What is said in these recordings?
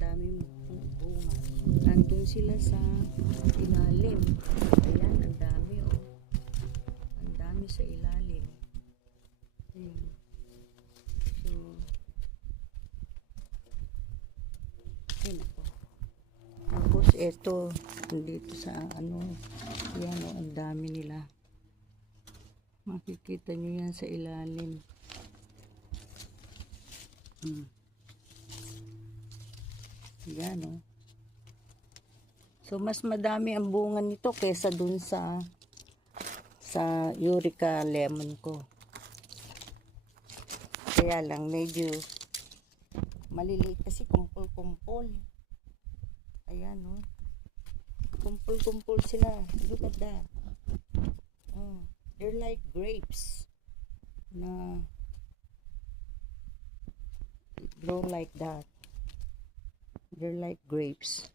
daming bunga. Nandun sila sa ilalim. Ayan, ang dami oh. Ang dami sa ilalim. Ayan. So, ayun ako. Tapos ito, dito sa ano, yan oh, ang dami nila. Makikita nyo yan sa ilalim. Yan oh. So mas madami ang bunga nito kaysa dun sa Eureka lemon ko. Kaya lang medyo maliliit kasi kumpul-kumpul. Ayan oh. Kumpul-kumpul sila. Look at that. Oh, they're like grapes na grow like that. They're like grapes.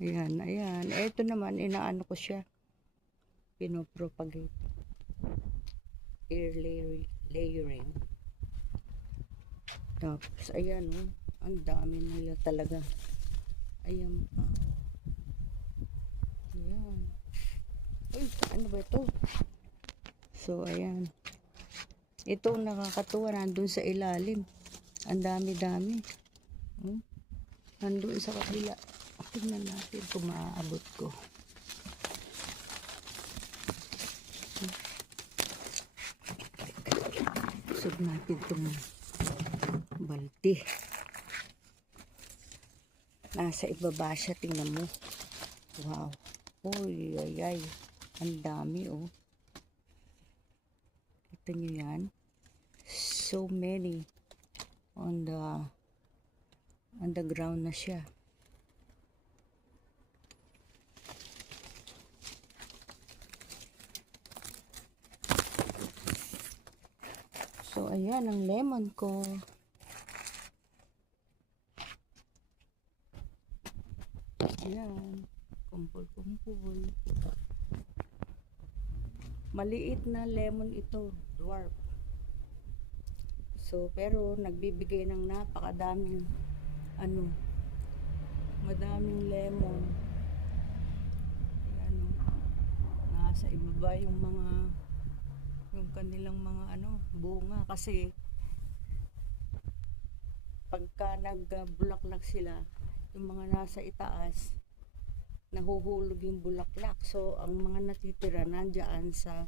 Ayan, ayan. Ito naman, inaano ko siya. Pinopropagate. Air layering. Tapos, ayan oh. Ang dami nila talaga. Ayan pa. Ayan. Uy, ano ba ito? So, ayan. Ito nakakatuwa. Nandun sa ilalim. Ang dami-dami. Nandun sa kabila. Tingnan natin kung maaabot ko. Sub natin itong balde. Nasa ibaba siya. Tingnan mo. Wow. Uy, ay, ay. Ang dami, oh. Kita nyo yan? So many on the ground na siya. So, ayan ang lemon ko. Ayan. Kumpul-kumpul. Maliit na lemon ito. Dwarf. So, pero nagbibigay ng napakadaming madaming lemon. Ayan o. Nasa ibaba yung kanilang mga bunga kasi pagka nagbulaklak sila, yung mga nasa itaas nahuhulog yung bulaklak. So, ang mga natitira nandiyan sa